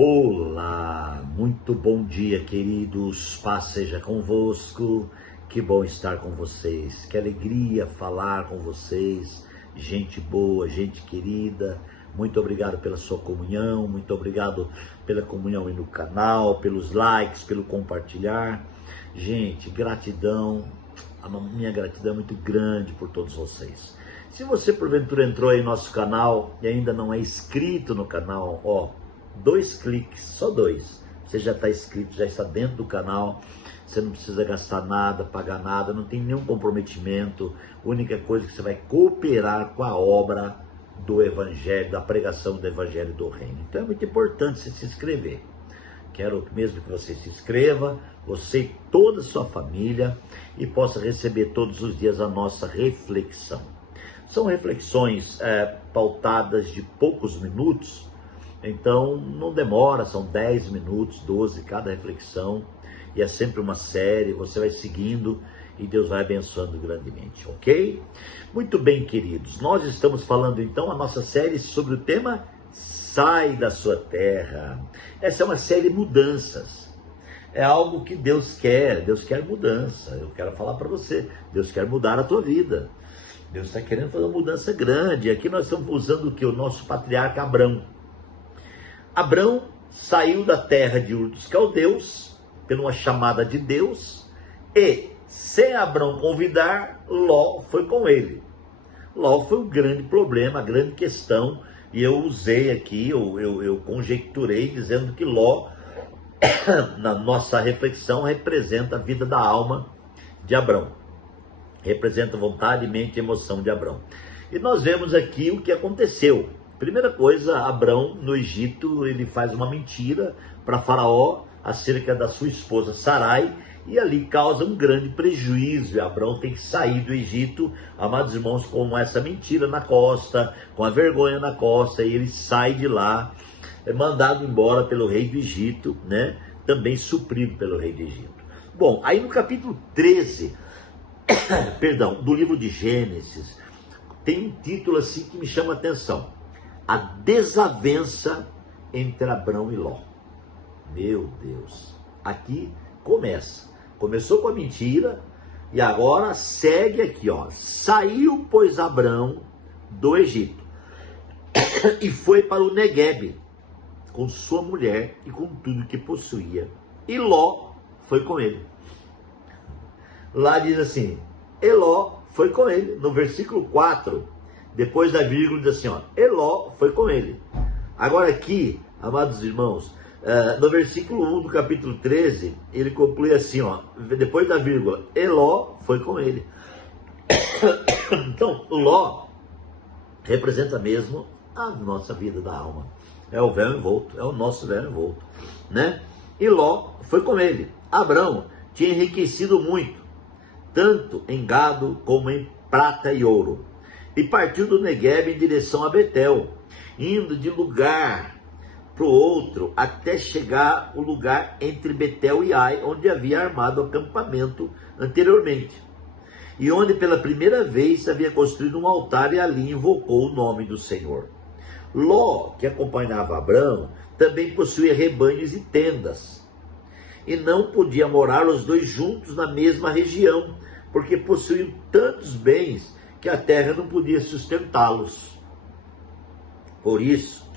Olá, muito bom dia, queridos. Paz seja convosco. Que bom estar com vocês. Que alegria falar com vocês. Gente boa, gente querida. Muito obrigado pela sua comunhão. Muito obrigado pela comunhão aí no canal, pelos likes, pelo compartilhar. Gente, gratidão. A minha gratidão é muito grande por todos vocês. Se você porventura entrou aí no nosso canal e ainda não é inscrito no canal, ó, 2 cliques, só 2, você já está inscrito, já está dentro do canal, você não precisa gastar nada, pagar nada, não tem nenhum comprometimento, a única coisa é que você vai cooperar com a obra do Evangelho, da pregação do Evangelho do Reino. Então é muito importante você se inscrever. Quero mesmo que você se inscreva, você e toda a sua família, e possa receber todos os dias a nossa reflexão. São reflexões pautadas de poucos minutos, então não demora, são 10 minutos, 12 cada reflexão, e é sempre uma série, você vai seguindo e Deus vai abençoando grandemente, ok? Muito bem, queridos, nós estamos falando então a nossa série sobre o tema Sai da Sua Terra. Essa é uma série Mudanças, é algo que Deus quer mudança. Eu quero falar para você, Deus quer mudar a tua vida, Deus está querendo fazer uma mudança grande. Aqui nós estamos usando o que? O nosso patriarca Abrão. Abrão saiu da terra de Ur dos Caldeus, por uma chamada de Deus, e sem Abrão convidar, Ló foi com ele. Ló foi o grande problema, a grande questão, e eu usei aqui, eu conjecturei dizendo que Ló, na nossa reflexão, representa a vida da alma de Abrão, representa a vontade, mente e emoção de Abrão. E nós vemos aqui o que aconteceu. Primeira coisa, Abrão, no Egito, ele faz uma mentira para Faraó acerca da sua esposa Sarai, e ali causa um grande prejuízo. Abrão tem que sair do Egito, amados irmãos, com essa mentira na costa, com a vergonha na costa, e ele sai de lá, é mandado embora pelo rei do Egito, né? Também suprido pelo rei do Egito. Bom, aí no capítulo 13, do livro de Gênesis, tem um título assim que me chama a atenção: a desavença entre Abrão e Ló. Meu Deus, aqui começou com a mentira, e agora segue aqui, ó. Saiu, pois, Abrão do Egito e foi para o Neguebe com sua mulher e com tudo que possuía, e Ló foi com ele. Lá diz assim, e Ló foi com ele. No versículo 4, depois da vírgula, diz assim, ó, Eló foi com ele. Agora aqui, amados irmãos, no versículo 1 do capítulo 13, ele conclui assim, ó, depois da vírgula, Eló foi com ele. Então, Ló representa mesmo a nossa vida da alma. É o véu envolto, é o nosso véu envolto, né? E Ló foi com ele. Abrão tinha enriquecido muito, tanto em gado como em prata e ouro, e partiu do Neguebe em direção a Betel, indo de lugar para o outro, até chegar ao lugar entre Betel e Ai, onde havia armado acampamento anteriormente, e onde pela primeira vez havia construído um altar, e ali invocou o nome do Senhor. Ló, que acompanhava Abrão, também possuía rebanhos e tendas, e não podia morar os dois juntos na mesma região, porque possuíam tantos bens que a terra não podia sustentá-los. Por isso,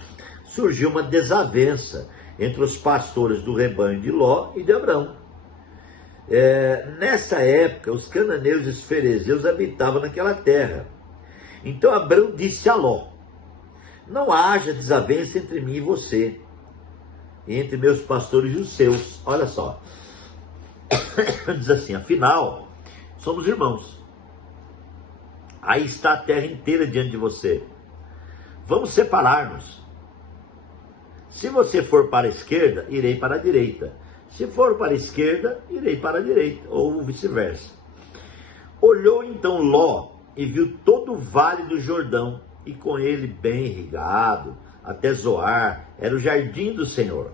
surgiu uma desavença entre os pastores do rebanho de Ló e de Abrão. Nessa época, os cananeus e os ferezeus habitavam naquela terra. Então Abrão disse a Ló, não haja desavença entre mim e você, e entre meus pastores e os seus. Olha só, diz assim, afinal, somos irmãos. Aí está a terra inteira diante de você. Vamos separar-nos. Se você for para a esquerda, irei para a direita. Se for para a esquerda, irei para a direita, ou vice-versa. Olhou então Ló e viu todo o vale do Jordão, e com ele bem irrigado, até Zoar, era o jardim do Senhor,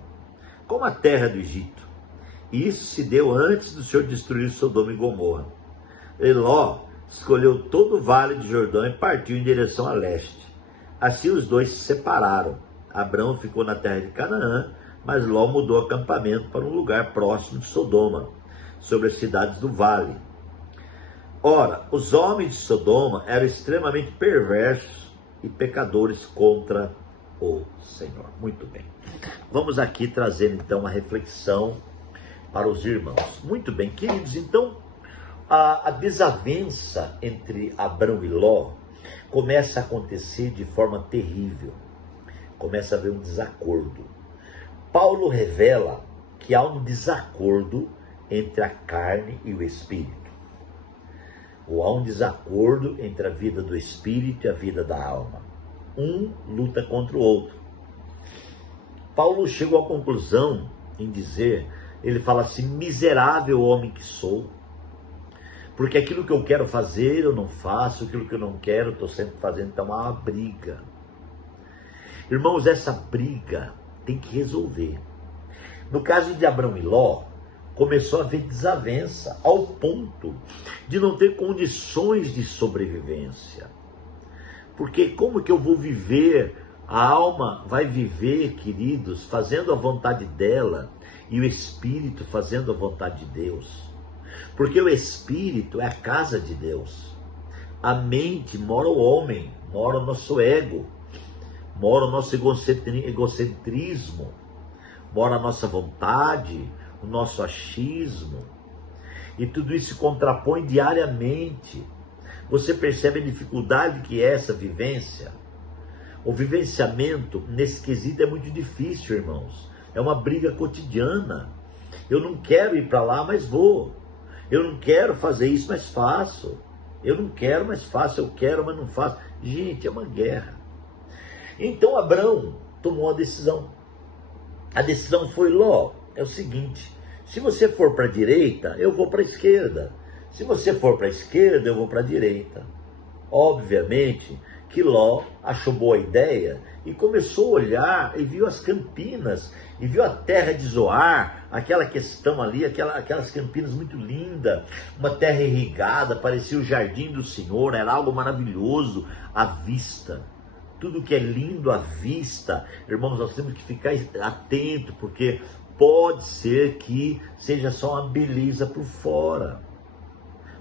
como a terra do Egito. E isso se deu antes do Senhor destruir Sodoma e Gomorra. E Ló escolheu todo o vale do Jordão e partiu em direção a leste. Assim os dois se separaram. Abrão ficou na terra de Canaã, mas Ló mudou acampamento para um lugar próximo de Sodoma, sobre as cidades do vale. Ora, os homens de Sodoma eram extremamente perversos e pecadores contra o Senhor. Muito bem. Vamos aqui trazer então uma reflexão para os irmãos. Muito bem, queridos, então a desavença entre Abrão e Ló começa a acontecer de forma terrível. Começa a haver um desacordo. Paulo revela que há um desacordo entre a carne e o espírito. Ou há um desacordo entre a vida do espírito e a vida da alma. Um luta contra o outro. Paulo chegou à conclusão em dizer, ele fala assim: miserável homem que sou, porque aquilo que eu quero fazer eu não faço, aquilo que eu não quero eu estou sempre fazendo. Então há uma briga. Irmãos, essa briga tem que resolver. No caso de Abrão e Ló, começou a haver desavença, ao ponto de não ter condições de sobrevivência. Porque como que eu vou viver? A alma vai viver, queridos, fazendo a vontade dela, e o espírito fazendo a vontade de Deus. Porque o espírito é a casa de Deus. A mente mora o homem, mora o nosso ego, mora o nosso egocentrismo, mora a nossa vontade, o nosso achismo, e tudo isso se contrapõe diariamente. Você percebe a dificuldade que é essa vivência? O vivenciamento nesse quesito é muito difícil, irmãos. É uma briga cotidiana. Eu não quero ir para lá, mas vou. Eu não quero fazer isso, mas faço. Eu não quero, mas faço. Eu quero, mas não faço. Gente, é uma guerra. Então Abrão tomou uma decisão. A decisão foi: Ló, é o seguinte, se você for para a direita, eu vou para a esquerda. Se você for para a esquerda, eu vou para a direita. Obviamente que Ló achou boa a ideia e começou a olhar e viu as campinas, e viu a terra de Zoar, aquela questão ali, aquelas campinas muito lindas, uma terra irrigada, parecia o jardim do Senhor, era algo maravilhoso à vista. Tudo que é lindo à vista, irmãos, nós temos que ficar atento, porque pode ser que seja só uma beleza por fora.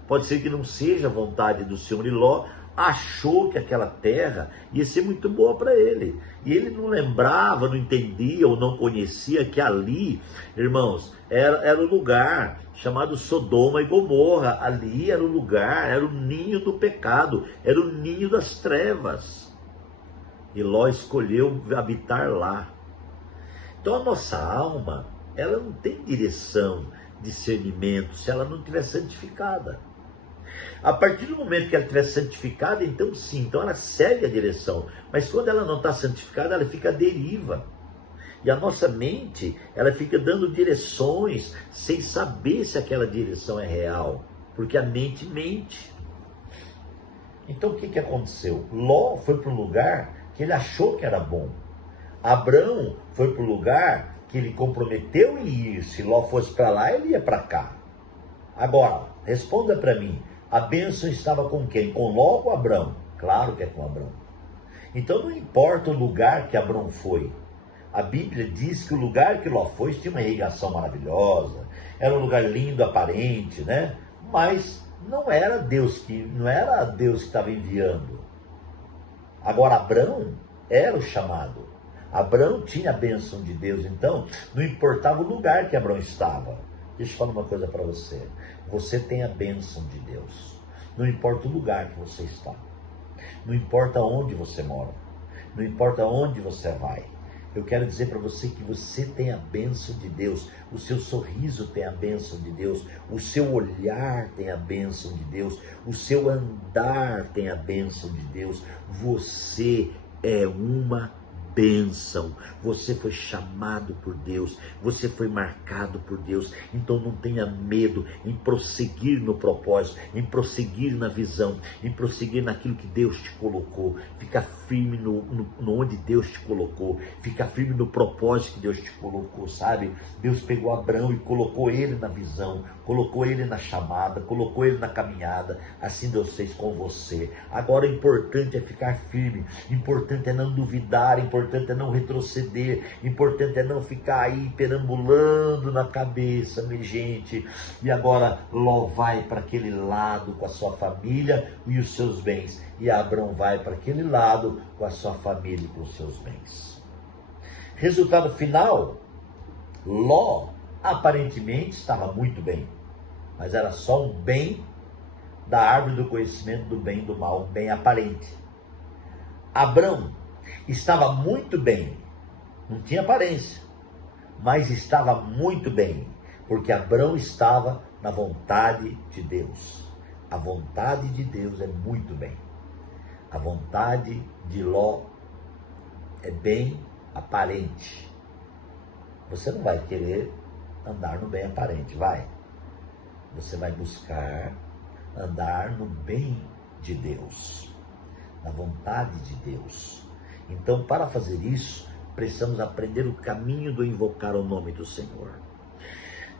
Pode ser que não seja a vontade do Senhor. E Ló achou que aquela terra ia ser muito boa para ele. E ele não lembrava, não entendia ou não conhecia que ali, irmãos, era o lugar chamado Sodoma e Gomorra. Ali era o lugar, era o ninho do pecado, era o ninho das trevas. E Ló escolheu habitar lá. Então a nossa alma, ela não tem direção, discernimento, se ela não estiver santificada. A partir do momento que ela estiver santificada, então sim, então ela segue a direção. Mas quando ela não está santificada, ela fica à deriva. E a nossa mente, ela fica dando direções sem saber se aquela direção é real. Porque a mente mente. Então o que aconteceu? Ló foi para um lugar que ele achou que era bom. Abrão foi para o lugar que ele comprometeu em ir. Se Ló fosse para lá, ele ia para cá. Agora, responda para mim. A bênção estava com quem? Com Ló ou com Abrão? Claro que é com Abrão. Então não importa o lugar que Abrão foi. A Bíblia diz que o lugar que Ló foi tinha uma irrigação maravilhosa. Era um lugar lindo, aparente, né? Mas não era Deus que estava enviando. Agora Abrão era o chamado. Abrão tinha a bênção de Deus, então não importava o lugar que Abrão estava. Deixa eu falar uma coisa para você. Você tem a bênção de Deus. Não importa o lugar que você está. Não importa onde você mora. Não importa onde você vai. Eu quero dizer para você que você tem a bênção de Deus. O seu sorriso tem a bênção de Deus. O seu olhar tem a bênção de Deus. O seu andar tem a bênção de Deus. Você é uma bênção. Você foi chamado por Deus. Você foi marcado por Deus. Então não tenha medo em prosseguir no propósito, em prosseguir na visão, em prosseguir naquilo que Deus te colocou. Fica firme no onde Deus te colocou. Fica firme no propósito que Deus te colocou, sabe? Deus pegou Abrão e colocou ele na visão, colocou ele na chamada, colocou ele na caminhada. Assim Deus fez com você. Agora o importante é ficar firme. Importante é não duvidar. Importante importante é não retroceder, importante é não ficar aí perambulando na cabeça, minha gente. E agora Ló vai para aquele lado com a sua família e os seus bens, e Abrão vai para aquele lado com a sua família e com os seus bens. Resultado final, Ló aparentemente estava muito bem, mas era só um bem da árvore do conhecimento do bem e do mal, um bem aparente. Abrão estava muito bem, não tinha aparência, mas estava muito bem, porque Abrão estava na vontade de Deus. A vontade de Deus é muito bem. A vontade de Ló é bem aparente. Você não vai querer andar no bem aparente, vai. Você vai buscar andar no bem de Deus, na vontade de Deus. Então, para fazer isso, precisamos aprender o caminho do invocar o nome do Senhor.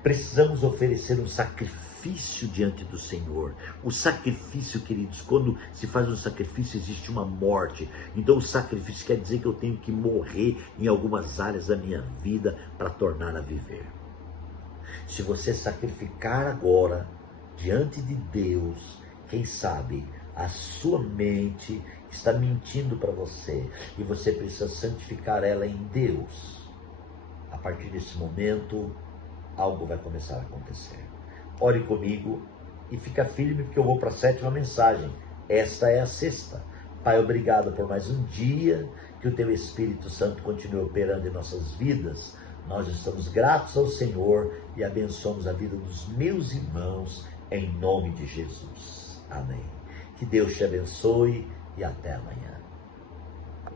Precisamos oferecer um sacrifício diante do Senhor. O sacrifício, queridos, quando se faz um sacrifício, existe uma morte. Então o sacrifício quer dizer que eu tenho que morrer em algumas áreas da minha vida para tornar a viver. Se você sacrificar agora diante de Deus, quem sabe a sua mente está mentindo para você e você precisa santificar ela em Deus. A partir desse momento, algo vai começar a acontecer. Ore comigo e fica firme, porque eu vou para a 7ª mensagem. Esta é a 6ª. Pai, obrigado por mais um dia, que o Teu Espírito Santo continue operando em nossas vidas. Nós estamos gratos ao Senhor e abençoamos a vida dos meus irmãos, em nome de Jesus. Amém. Que Deus te abençoe e até amanhã.